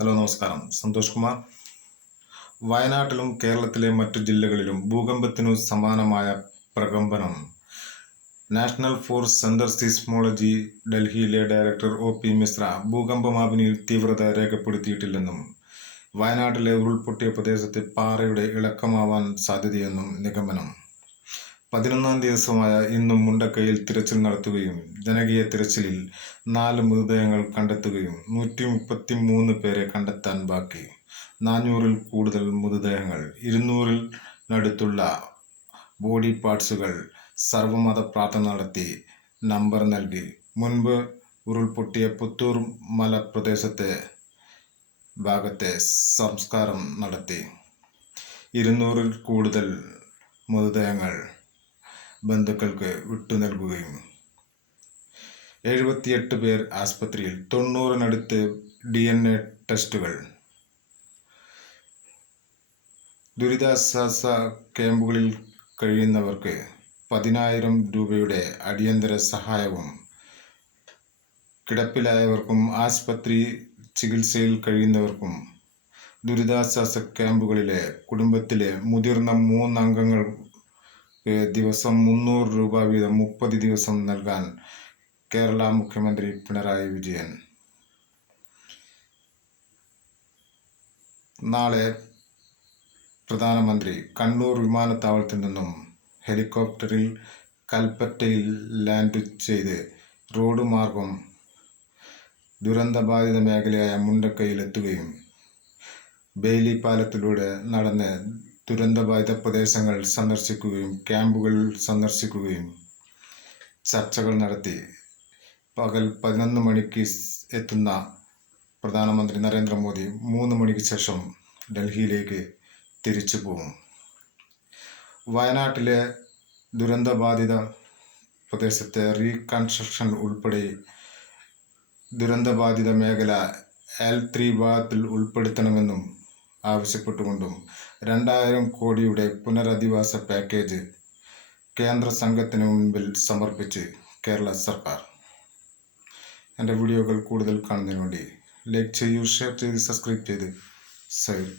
Hello നമസ്കാരം. സന്തോഷ് കുമാർ. വയനാട്ടിലും കേരളത്തിലെ മറ്റു ജില്ലകളിലും ഭൂകമ്പത്തിനു സമാനമായ പ്രകമ്പനം. നാഷണൽ ഫോഴ്സ് സെന്റർ സീസ്മോളജി ഡൽഹിയിലെ ഡയറക്ടർ ഒ പി മിശ്ര ഭൂകമ്പമാപിനിയിൽ തീവ്രത രേഖപ്പെടുത്തിയിട്ടില്ലെന്നും വയനാട്ടിലെ ഉരുൾപൊട്ടിയ പ്രദേശത്തെ പാറയുടെ ഇളക്കമാവാൻ സാധ്യതയെന്നും നിഗമനം. പതിനൊന്നാം ദിവസമായ ഇന്നും മുണ്ടക്കയിൽ തിരച്ചിൽ നടത്തുകയും ജനകീയ തിരച്ചിലിൽ നാല് മൃതദേഹങ്ങൾ കണ്ടെത്തുകയും നൂറ്റി മുപ്പത്തി മൂന്ന് പേരെ കണ്ടെത്താൻ ബാക്കി. നാനൂറിൽ കൂടുതൽ മൃതദേഹങ്ങൾ ഇരുന്നൂറിനടുത്തുള്ള ബോഡി പാർട്സുകൾ സർവമത പ്രാർത്ഥന നടത്തി നമ്പർ നൽകി. മുൻപ് ഉരുൾപൊട്ടിയ പുത്തൂർ മലപ്രദേശത്തെ ഭാഗത്തെ സംസ്കാരം നടത്തി. ഇരുന്നൂറിൽ കൂടുതൽ മൃതദേഹങ്ങൾ ബന്ധുക്കൾക്ക് വിട്ടു നൽകുകയും. എഴുപത്തിയെട്ട് പേർ ആസ്പത്രിയിൽ തൊണ്ണൂറിനടുത്ത് ഡി എൻ എ ടെസ്റ്റുകൾ. ദുരിതാശ്വാസ ക്യാമ്പുകളിൽ കഴിയുന്നവർക്ക് പതിനായിരം രൂപയുടെ അടിയന്തര സഹായവും. കിടപ്പിലായവർക്കും ആസ്പത്രി ചികിത്സയിൽ കഴിയുന്നവർക്കും ദുരിതാശ്വാസ ക്യാമ്പുകളിലെ കുടുംബത്തിലെ മുതിർന്ന മൂന്നംഗങ്ങൾ ദിവസം മുന്നൂറ് രൂപ വീതം മുപ്പത് ദിവസം നൽകാൻ കേരള മുഖ്യമന്ത്രി പിണറായി വിജയൻ. നാളെ പ്രധാനമന്ത്രി കണ്ണൂർ വിമാനത്താവളത്തിൽ നിന്നും ഹെലികോപ്റ്ററിൽ കൽപ്പറ്റയിൽ ലാൻഡ് ചെയ്ത് റോഡ് മാർഗം ദുരന്തബാധിത മേഖലയായ മുണ്ടക്കയിൽ എത്തുകയും ബെയിലി പാലത്തിലൂടെ നടന്ന് ദുരന്തബാധിത പ്രദേശങ്ങൾ സന്ദർശിക്കുകയും ക്യാമ്പുകൾ സന്ദർശിക്കുകയും ചർച്ചകൾ നടത്തി. പകൽ പതിനൊന്ന് മണിക്ക് എത്തുന്ന പ്രധാനമന്ത്രി നരേന്ദ്രമോദി മൂന്ന് മണിക്ക് ശേഷം ഡൽഹിയിലേക്ക് തിരിച്ചു പോകും. വയനാട്ടിലെ ദുരന്തബാധിത പ്രദേശത്തെ റീകൺസ്ട്രക്ഷൻ ഉൾപ്പെടെ ദുരന്തബാധിത മേഖല എൽ ത്രീ ഭാഗത്തിൽ ഉൾപ്പെടുത്തണമെന്നും ആവശ്യപ്പെട്ടുകൊണ്ടും രണ്ടായിരം കോടിയുടെ പുനരധിവാസ പാക്കേജ് കേന്ദ്ര സംഘത്തിന് മുൻപിൽ സമർപ്പിച്ച് കേരള സർക്കാർ. എന്റെ വീഡിയോകൾ കൂടുതൽ കാണുന്നതിന് വേണ്ടി ലൈക്ക് ചെയ്യൂ ഷെയർ ചെയ്ത് സബ്സ്ക്രൈബ് ചെയ്ത് സൈഡ്